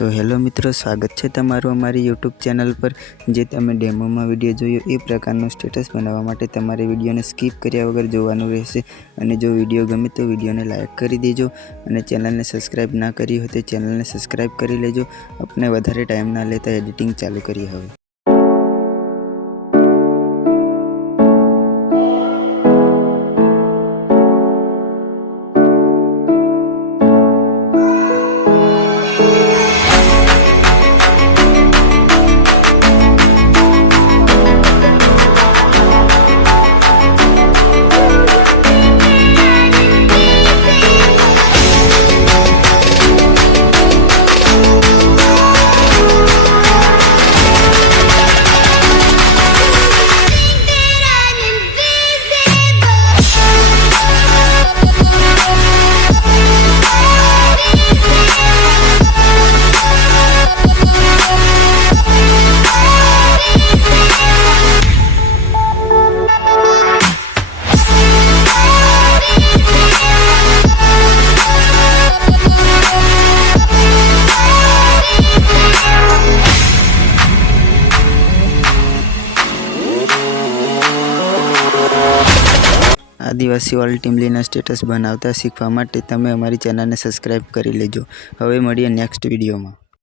So hello मित्रों, स्वागत है तमारू अमारी यूट्यूब चैनल पर। जे तमे डेमो में विडियो जोयो ए प्रकारनो स्टेटस बनावा माटे तमारे विडियो ने स्कीप कर्या वगर जोवानुं रहेशे। अने जो विडियो गमे तो विडियो ने लाइक करी देजो अने चैनल ने सब्सक्राइब ना करी हो तो चैनल ने सब्सक्राइब करी लेजो। अपने वधारे टाइम ना लेता एडिटिंग चालू करिए हवे। आदिवासी वाली टीमलीना स्टेटस बनावता शीखवा माटे तमे अमारी चैनल ने सब्सक्राइब करी लेजो। हवे मळीए नेक्स्ट विडियो में।